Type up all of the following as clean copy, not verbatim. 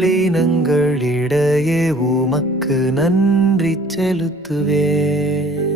மக்களினங்களிடையே உமக்கு நன்றி செலுத்துவேன்.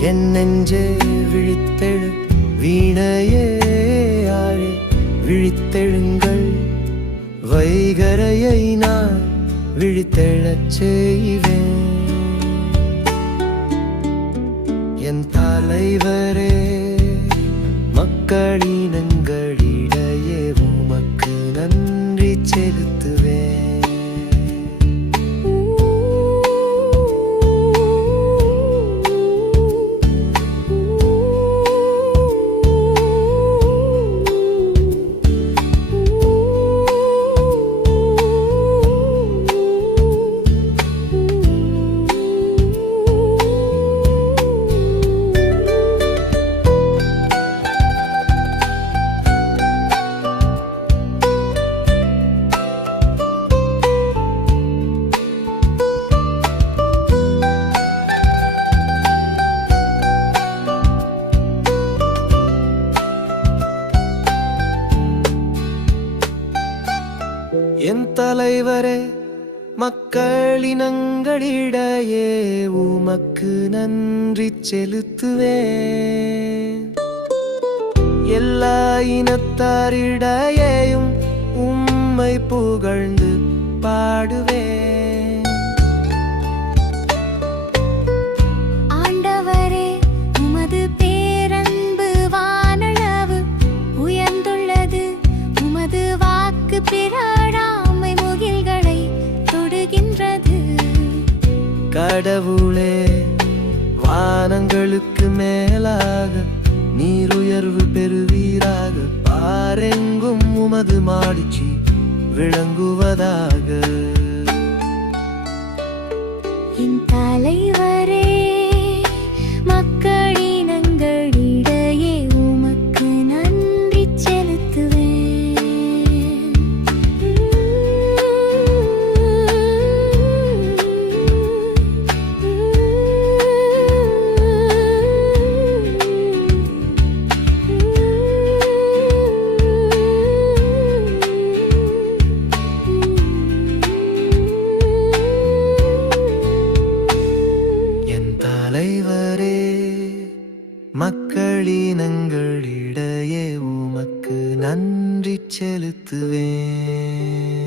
என் நெஞ்சே விழித்தெழு, வீணையே ஆழே விழித்தெழுங்கள். வைகரையை நான் விழித்தெழச் செய்வேன். என் தலைவரே, மக்களினங்களிடையே உமக்கு நன்றி செலுத்துவேன். என் தலைவரே, மக்களினங்களிடையே உமக்கு நன்றி செலுத்துவேன். எல்லா இனத்தாரிடையேயும் உம்மை புகழ்ந்து பாடுவேன். ஆண்டவரே, உமது பேரன்பு வானளவு உயர்ந்துள்ளது. உமது வாக்கு பிறடாமை முகில்களை தொடுகின்றது. கடவுளே, வானங்களுக்கு மேலாக நீருயர்வு பெறுவீராக. பாரெங்கும் உமது மாட்சி விளங்குவதாக. என் தலைவரே, மக்களினங்களிடையே உமக்கு நன்றி செலுத்துவேன். தலைவரே, மக்களினங்களிடையே உமக்கு நன்றி செலுத்துவேன்.